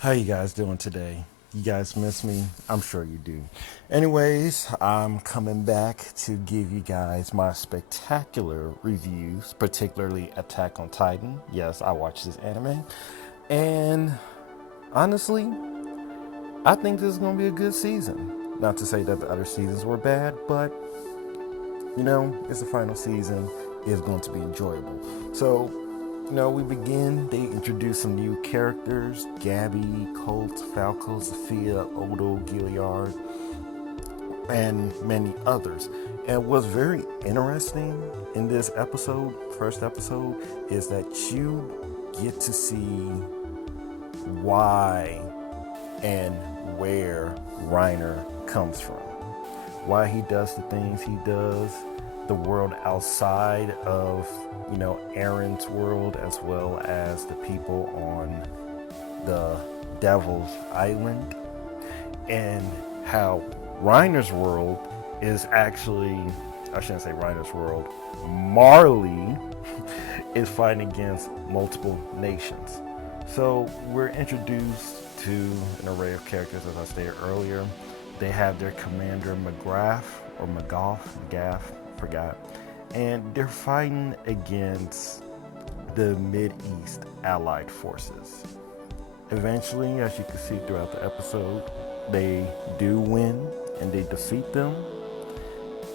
How you guys doing today? You guys miss me? I'm sure you do. Anyways, I'm coming back to give you guys my spectacular reviews, particularly Attack on Titan. Yes, I watched this anime. And honestly, I think this is going to be a good season. Not to say that the other seasons were bad, but it's the final season. It's going to be enjoyable. So, we begin. They introduce some new characters: Gabby, Colt, Falco, Sophia, Odo, Gilliard, and many others. And what's very interesting in this episode, first episode, is that you get to see why and where Reiner comes from, why he does the things he does, the world outside of, Aaron's world, as well as the people on the Devil's Island, and how Reiner's world is actually, I shouldn't say Reiner's world, Marley is fighting against multiple nations. So we're introduced to an array of characters, as I stated earlier. They have their commander McGrath, or McGaff, forgot. And they're fighting against the Mid-East Allied forces. Eventually, as you can see throughout the episode, they do win and they defeat them.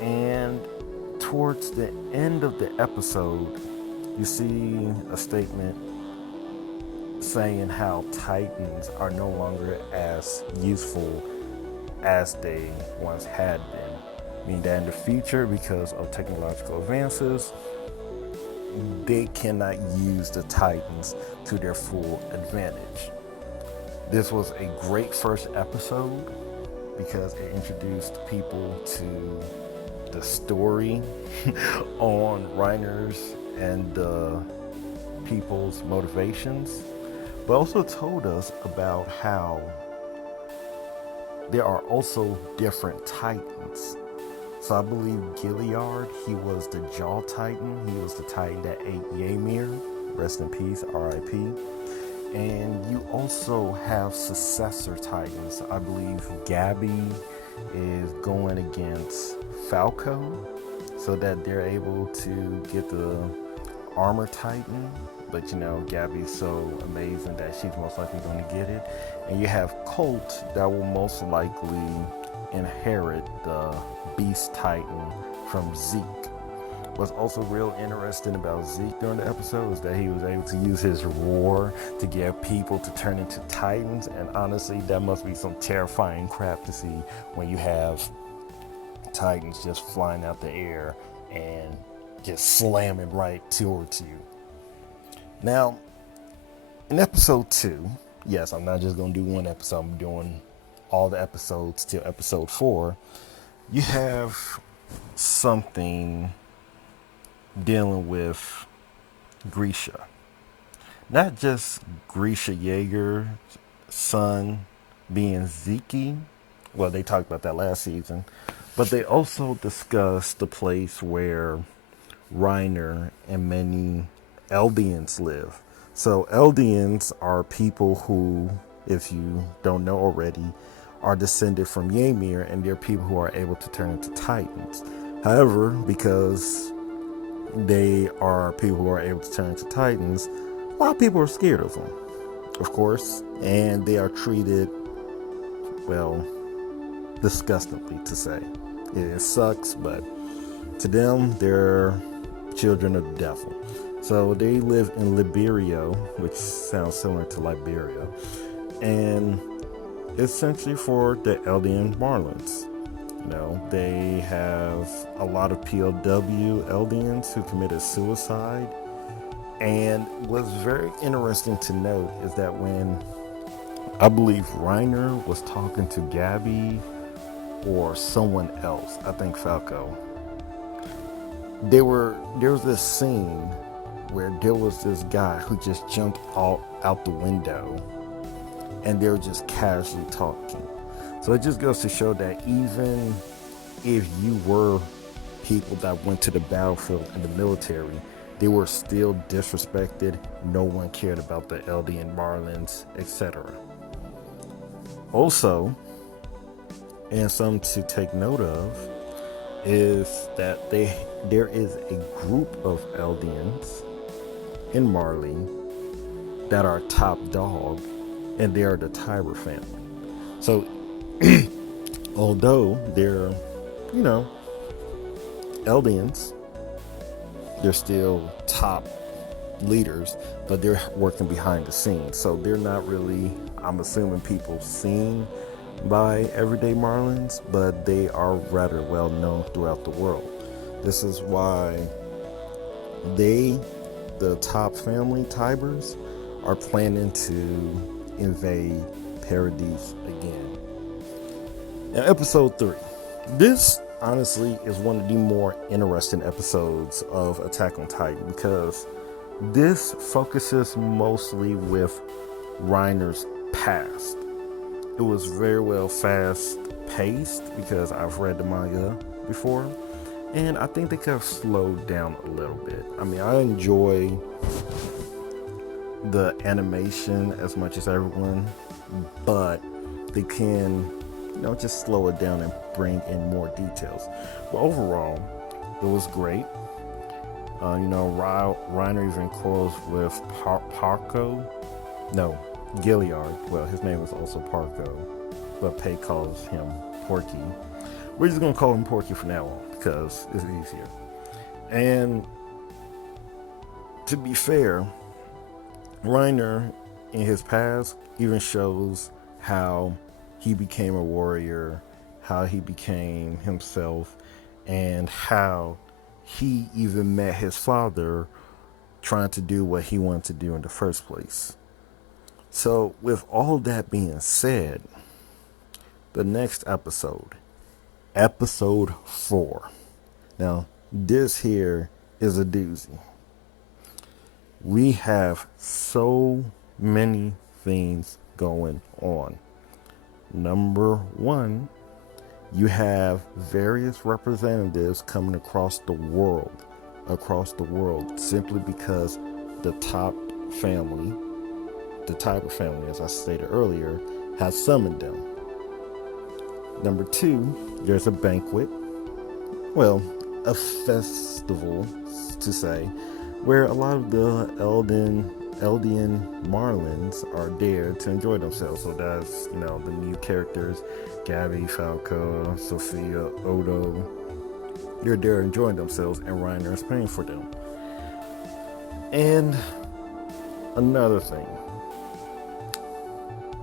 And towards the end of the episode, you see a statement saying how Titans are no longer as useful as they once had been. Meaning that in the future, because of technological advances, they cannot use the Titans to their full advantage. This was a great first episode because it introduced people to the story on Reiners and the people's motivations, but also told us about how there are also different Titans. So I believe Gilliard, he was the Jaw Titan. He was the Titan that ate Ymir. Rest in peace, R.I.P. And you also have successor Titans. I believe Gabby is going against Falco so that they're able to get the armor Titan. But Gabby's so amazing that she's most likely going to get it. And you have Colt that will most likely inherit the Beast Titan from Zeke. What's also real interesting about Zeke during the episode is that he was able to use his roar to get people to turn into Titans. And honestly, that must be some terrifying crap to see when you have Titans just flying out the air and just slamming right towards you. Now, in episode 2, yes, I'm not just going to do one episode, I'm doing all the episodes till episode 4. You have something dealing with Grisha. Not just Grisha Yeager's son being Zeke. Well, they talked about that last season. But they also discussed the place where Reiner and many Aldeans live. So Aldeans are people who, if you don't know already, are descended from Ymir, and they're people who are able to turn into Titans. However, because they are people who are able to turn into Titans, a lot of people are scared of them, of course, and they are treated, well, disgustingly, to say. It sucks, but to them, they're children of the devil. So they live in Liberia, which sounds similar to Liberia, and essentially for the Aldean Marlins. They have a lot of POW Aldeans who committed suicide. And what's very interesting to note is that when I believe Reiner was talking to Gabby or someone else, I think Falco, there was this scene where there was this guy who just jumped out the window and they were just casually talking. So it just goes to show that even if you were people that went to the battlefield in the military, they were still disrespected. No one cared about the Aldean Marlins, etc. Also, and something to take note of, is that there is a group of Aldeans in Marley that are top dog, and they are the Tiber family. So, although they're, you know, Aldeans, they're still top leaders, but they're working behind the scenes. So they're not really, I'm assuming, people seen by everyday Marlins, but they are rather well known throughout the world. This is why the top family Tibers, are planning to invade Paradise again. Now, episode 3. This honestly is one of the more interesting episodes of Attack on Titan because this focuses mostly with Reiners Past. It was very well fast paced because I've read the manga before, and I think they could have slowed down a little bit. I mean, I enjoy the animation as much as everyone, but they can, just slow it down and bring in more details. But overall, it was great. Reiner even quarrels with Parco. No, Gilliard. Well, his name is also Parco, but Pei calls him Porky. We're just gonna call him Porky from now on because it's easier. And to be fair, Reiner in his past even shows how he became a warrior, how he became himself, and how he even met his father trying to do what he wanted to do in the first place. So with all that being said, the next episode 4. Now, this here is a doozy. We have so many things going on. Number 1, you have various representatives coming across the world, simply because the top family, the Tiber family, as I stated earlier, has summoned them. Number 2, there's a banquet, a festival to say, where a lot of the Aldean Marlins are there to enjoy themselves. So that's, the new characters, Gabby, Falco, Sophia, Odo. They're there enjoying themselves, and Reiner is paying for them. And another thing,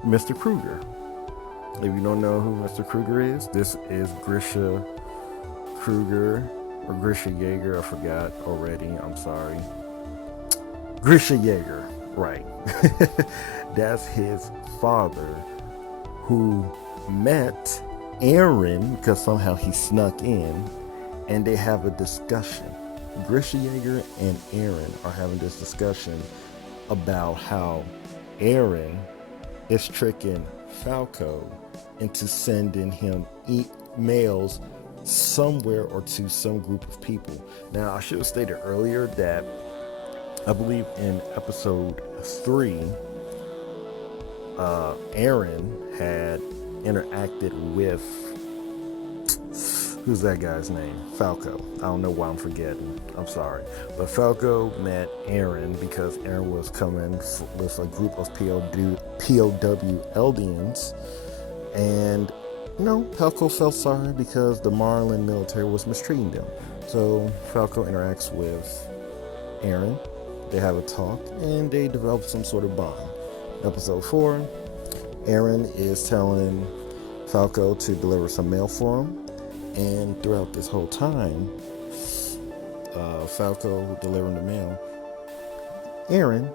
Mr. Kruger. If you don't know who Mr. Kruger is, this is Grisha Kruger, or Grisha Jaeger, I forgot already, I'm sorry. Grisha Jaeger, right. That's his father, who met Aaron because somehow he snuck in, and they have a discussion. Grisha Jaeger and Aaron are having this discussion about how Aaron is tricking Falco into sending him emails somewhere or to some group of people. Now, I should have stated earlier that I believe in episode 3, Aaron had interacted with, who's that guy's name? Falco. I don't know why I'm forgetting. I'm sorry. But Falco met Aaron because Aaron was coming with a group of POW Aldeans. And, Falco felt sorry because the Marlin military was mistreating them. So Falco interacts with Aaron. They have a talk, and they develop some sort of bond. Episode 4, Aaron is telling Falco to deliver some mail for him. And throughout this whole time, Falco delivering the mail, Aaron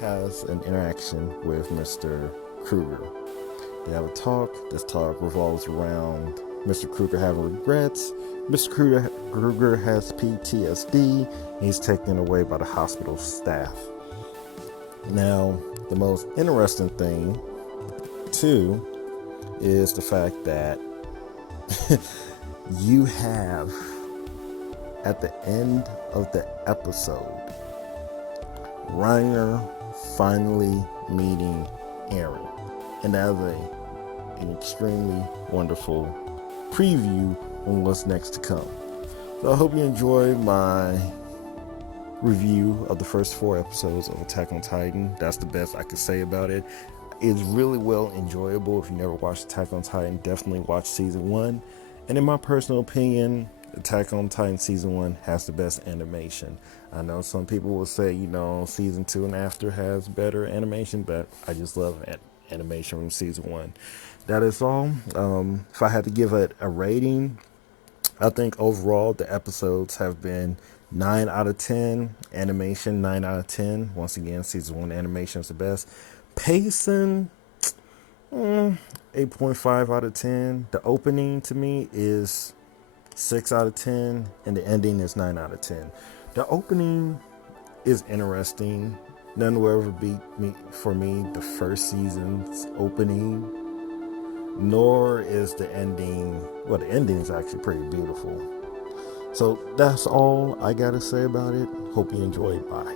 has an interaction with Mr. Kruger. They have a talk. This talk revolves around Mr. Kruger having regrets. Mr. Kruger has PTSD. He's taken away by the hospital staff. Now, the most interesting thing, too, is the fact that you have, at the end of the episode, Reiner finally meeting Aaron. And that is a an extremely wonderful preview on what's next to come. So I hope you enjoy my review of the first 4 episodes of Attack on Titan. That's the best I could say about it. It's really well enjoyable. If you never watched Attack on Titan, definitely watch season 1. And in my personal opinion, Attack on Titan season 1 has the best animation. I know some people will say, season 2 and after has better animation, but I just love animation from season 1. That is all. If I had to give it a rating, I think overall the episodes have been 9 out of 10. Animation, 9 out of 10. Once again, season 1 animation is the best. Pacing, 8.5 out of 10. The opening to me is 6 out of 10. And the ending is 9 out of 10. The opening is interesting. None will ever beat me for me the first season's opening, nor is the ending. Well, the ending is actually pretty beautiful. So that's all I gotta say about it. Hope you enjoyed. Bye.